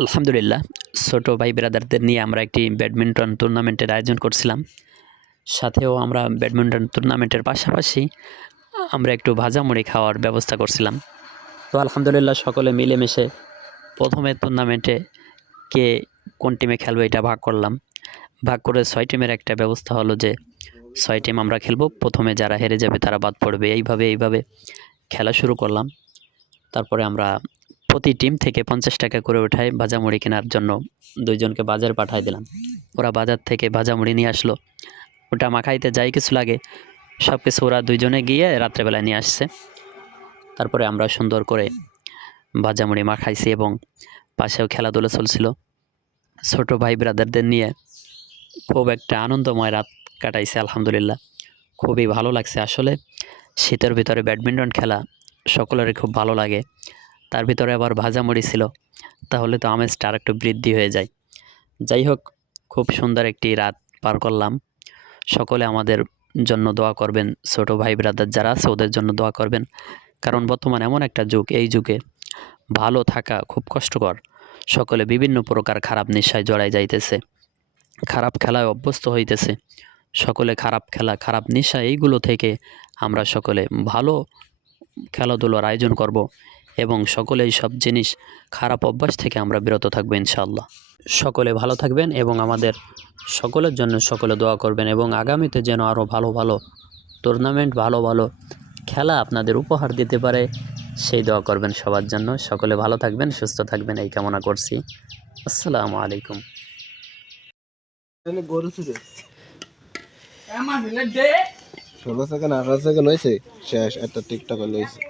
আলহামদুলিল্লাহ, ছোট ভাই ব্রাদারদের নিয়ে আমরা একটি ব্যাডমিন্টন টুর্নামেন্টের আয়োজন করছিলাম। সাথেও আমরা ব্যাডমিন্টন টুর্নামেন্টের পাশাপাশি আমরা একটু ভাজামুড়ি খাওয়ার ব্যবস্থা করছিলাম। তো আলহামদুলিল্লাহ সকলে মিলেমিশে প্রথমে টুর্নামেন্টে কে কোন টিমে খেলবে এটা ভাগ করলাম। ভাগ করে 6 টিমের একটা ব্যবস্থা হলো যে 6 টিম আমরা খেলবো। প্রথমে যারা হেরে যাবে তারা বাদ পড়বে। এইভাবে খেলা শুরু করলাম। তারপরে আমরা প্রতি টিম থেকে 50 টাকা করে উঠায় ভাজামুড়ি কেনার জন্য 2 জনকে বাজারে পাঠায় দিলাম। ওরা বাজার থেকে ভাজামুড়ি নিয়ে আসলো। ওটা মাখাইতে যাই কিছু লাগে, সব কিছু ওরা 2 জনে গিয়ে রাত্রেবেলায় নিয়ে আসছে। তারপরে আমরা সুন্দর করে ভাজামুড়ি মাখাইছি এবং পাশেও খেলাধুলা চলছিল। ছোট ভাই ব্রাদারদের নিয়ে খুব একটা আনন্দময় রাত কাটাইছি আলহামদুলিল্লাহ। খুবই ভালো লাগছে আসলে। শীতের ভিতরে ব্যাডমিন্টন খেলা সকলেরই খুব ভালো লাগে। তার ভিতরে আবার ভাজামুড়ি ছিল, তাহলে তো আমেজটা আরেকটু বৃদ্ধি হয়ে যায়। যাই হোক, খুব সুন্দর একটি রাত পার করলাম। সকলে আমাদের জন্য দোয়া করবেন। ছোট ভাই ব্রাদার যারা আছে ওদের জন্য দোয়া করবেন, কারণ বর্তমান এমন একটা যুগ, এই যুগে ভালো থাকা খুব কষ্টকর। সকলে বিভিন্ন প্রকার খারাপ নেশায় জড়ায় যাইতেছে, খারাপ খেলায় অভ্যস্ত হইতেছে। সকলে খারাপ খেলা, খারাপ নেশা এইগুলো থেকে আমরা সকলে ভালো খেলাধুলার আয়োজন করব এবং সকলে এই সব জিনিস, খারাপ অভ্যাস থেকে আমরা বিরত থাকবো ইনশাআল্লাহ। সকলে ভালো থাকবেন এবং আমাদের সকলের জন্য সকলে দোয়া করবেন এবং আগামীতে যেন আরও ভালো টুর্নামেন্ট, ভালো খেলা আপনাদের উপহার দিতে পারে, সেই দোয়া করবেন সবার জন্য। সকলে ভালো থাকবেন, সুস্থ থাকবেন, এই কামনা করছি। আসসালামু আলাইকুম। গরু ছিল 16 সেকেন্ড 18 সেকেন্ড হয়েছে শেষ, একটা টিকটক হয়েছে।